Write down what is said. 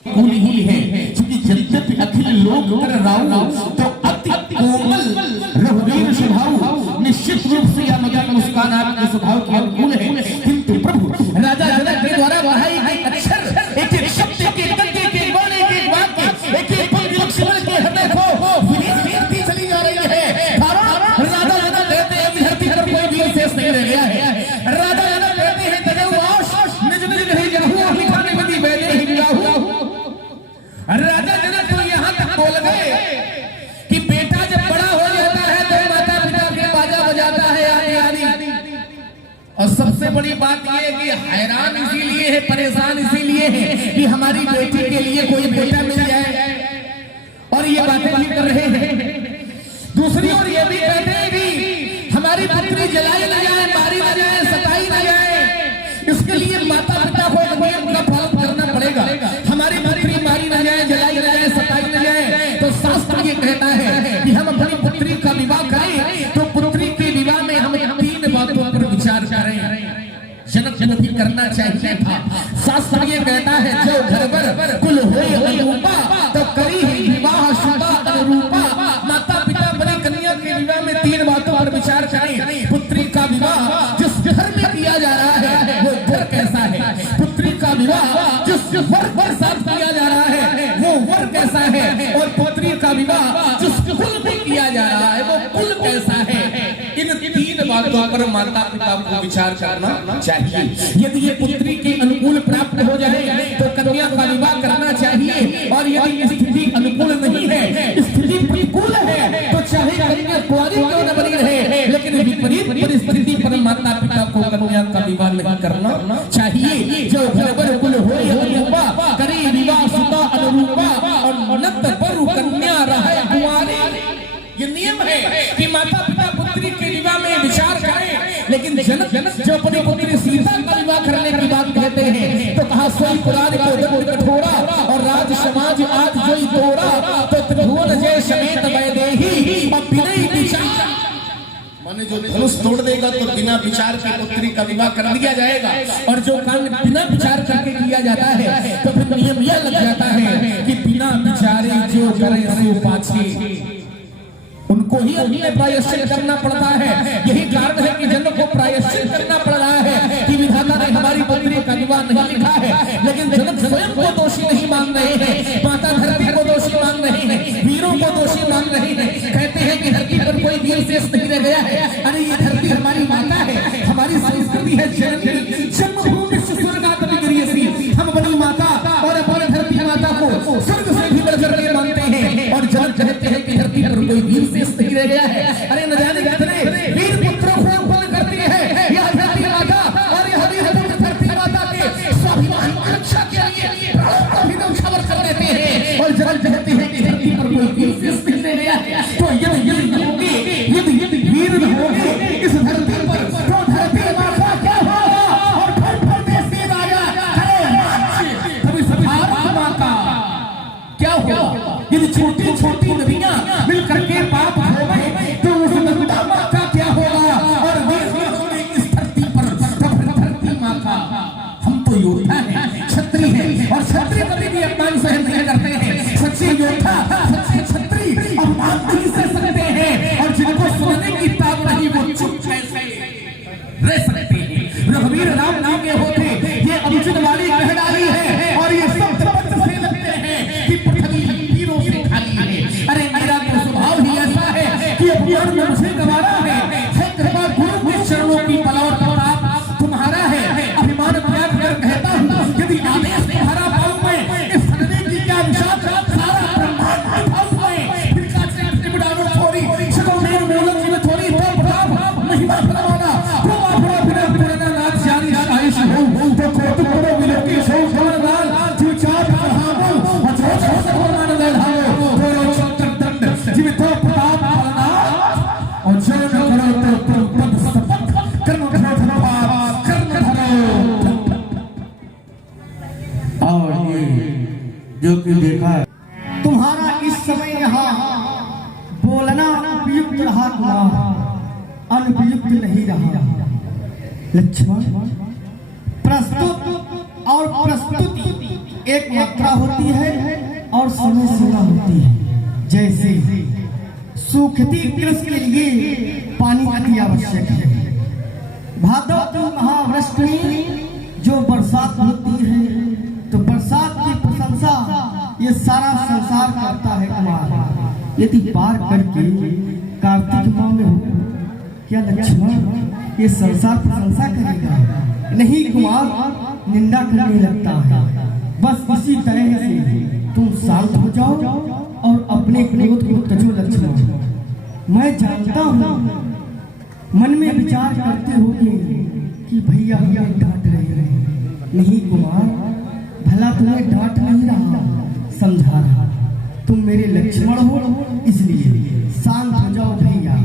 भूल ही है क्योंकि यद्यपि अखिल लोक कर राऊ तो अति कोमल रघुवीर स्वभाव निश्चित रूप से यह मजाक मुस्कान आपके स्वभाव के अनुकूल है, किंतु प्रभु राजा जनक के द्वारा बढ़ाई गई अक्षर एक एक शब्द एक एक गद्य एक एक वर्ण एक एक वाक्य एक एक पंक्ति लक्ष्मण के हृदय को विनीत चली जा रही है। राजा जनक कहते हैं धरती पर कोई भी शेष नहीं रह गया है। राजा जनक कहते हैं तजवाश निज निज नहीं जाहू लिखाने बदी बैठे ही जाहू। राजा जनक तो यहाँ तक बोल गए कि बेटा जब बड़ा हो जाता है तो माता पिता के बाजा बजाता है आदि आदि। और सबसे बड़ी बात यह है कि हैरान इसीलिए है, परेशान इसीलिए है कि हमारी बेटी के लिए कोई बेटा मिल जाए, और ये बातें भी कर रहे हैं। दूसरी ओर ये भी कहते हैं कि हमारी पुत्री जलाई न जाए, मारी न जाए, सताई न जाए, इसके लिए माता पिता को नियम का पालन करना पड़ेगा। हमारी पुत्री मारी न जाए, जलाई न जाए, सताई न जाए, तो शास्त्र ये कहता है कि हम अपनी पुत्री का विवाह करें तो पुत्री के विवाह में हमें 3 बातों पर विचार करें। जनक भी करना चाहिए था। शास्त्र ये कहता है जो घर पर कुल होए अनुरूपा तो करी ही विवाह शुभा अनुरूपा। माता पिता बड़ी कन्या के विवाह में 3 बातों पर विचार करें। पुत्री का विवाह जिस घर में किया जा रहा है वो घर कैसा है, पुत्री का विवाह जिस वर पर साथ किया जा रहा है वो वर कैसा है, और पुत्री का विवाह जिस कुल में किया जा रहा है वो कुल कैसा है। इन 3 बातों पर माता पिता को विचार करना चाहिए। यदि ये पुत्री के अनुकूल प्राप्त हो जाए तो कन्या का विवाह करना चाहिए, और यदि स्थिति अनुकूल नहीं है, स्थिति प्रतिकूल है, तो चाहे कन्या कुंवारी क्यों न बनी रहे, लेकिन विपरीत परिस्थिति पर माता पिता को कन्या का विवाह नहीं करना चाहिए। जो घर पर कुल होए अनुरूपा करी विवाह सुता अनुरूपा, और नत पर कन्या रहे कुंवारी। ये नियम है कि माता पिता पुत्री के विवाह में विचार करें। लेकिन जनक जो अपनी पुत्री सीता का विवाह करने की बात कहते हैं तो कहा सोई पुराण को दंड कठोरा और राज समाज आज जोई तोड़ा, तो त्रिभुवन जय समेत वैदेही और बिना विचार माने जो धनुष तोड़ देगा तो बिना विचार के पुत्री का विवाह कर दिया जाएगा, और जो काम बिना विचार करके किया जाता है तो फिर नियम यह लग जाता है कि बिना विचारे जो करे सो पाछे, उनको ही अपने प्रायश्चित करना पड़ता है। यही कारण है कि जनक को प्रायश्चित करना पड़ रहा है कि विधाता ने हमारी पुत्री का विवाह नहीं लिखा है। लेकिन जनक स्वयं को दोषी नहीं मान रहे हैं, माता धरती को दोषी मान रहे हैं, वीरों को दोषी मान रहे हैं। कहते हैं कि धरती पर कोई वीर शेष नहीं रह गया है। अरे ये धरती हमारी माता है, हमारी संस्कृति है जननी जन्मभूमि से स्वर्गात निगरीयसी। हम अपनी माता और अपनी धरती माता को स्वर्ग से भी बढ़कर के मानते हैं, और जनक कहते हैं कि धरती पर कोई वीर नहीं रह गया है। अरे न जाने कितने वीर पुत्रों को उत्पन्न करती है यह धरती माता, और यह वीर धरती माता के स्वाभिमान की रक्षा के लिए प्राणों को भी न्यौछावर कर देते हैं। और जनक कहते हैं कि धरती पर कोई वीर शेष नहीं रह गया है। तो यदि वीर न होंगे इस धरती पर तो धरती माता क्या होगा, और फट देश के राजा कभी भारत माता क्या होगा। यदि छोटी छोटी नदियां मिलकर के पाप होंगे तो उस गंगा माँ का क्या होगा, और इस धरती पर धरती माँ का। हम तो योद्धा हैं, क्षत्रिय हैं, और क्षत्रिय कभी भी अपमान सहन नहीं करते हैं। सच्चे योद्धा सच्चे क्षत्रिय अपमान नहीं सह सकते हैं, और जिनको सुनने की ताकत नहीं वो चुप कैसे रह सकते हैं। रघुवीर राम नाम के होते ये अर्जुन वाली कह डाली है, और ये सब से लगते हैं कि पृथ्वी वीरों से खाली है। अरे मेरा तो स्वभाव ही ऐसा है कि अपमान में मुझे गवारा है। कृपा गुरु के चरणों की बल और प्रताप तुम्हारा है। अभिमान त्याग कर कहता हूँ यदि आदेश तुम्हारा पाऊं मैं, इस सदने की क्या विशाल सारा ब्रह्मांड उठाऊं मैं। फिर काचे अपने बुढ़ानों छोड़ी सको मेरे मोलक में थोड़ी तो प्रताप महिमा फलवाना तो आपरा बिना पुराना नाथ जानी आयुष हो तो कोटु करो विलोकी सो फलदान तू चाप हामो और जो जो मान ले हाओ तो चक्कर दंड जीवित प्रताप फलना और जो न करो तो पद सपक कर्म करो पाप कर्म धरो। और ये जो कि देखा है तुम्हारा इस समय यहाँ बोलना उपयुक्त रहा, अनुपयुक्त नहीं रहा। लक्ष्मण प्रस्तुत और प्रस्तुति एक मात्रा होती है और समय सीमा होती है। जैसे सूखती कृषि के लिए पानी अति आवश्यक है। भादव की महावृष्टि में जो बरसात होती है तो बरसात की प्रशंसा ये सारा संसार करता है कुमार। यदि पार करके कार्तिक माह में हो क्या लक्ष्मण ये संसार प्रशंसा करेगा? नहीं कुमार, निंदा करने लगता है। बस इसी तरह से तुम शांत हो जाओ और अपने क्रोध को तजो लक्ष्मण। मैं जानता हूँ मन में विचार करते होगे कि भैया हमें डांट रहे हैं। नहीं कुमार, भला तुम्हें डांट नहीं रहा, समझा रहा। तुम मेरे लक्ष्मण हो, इसलिए शांत हो जाओ भैया।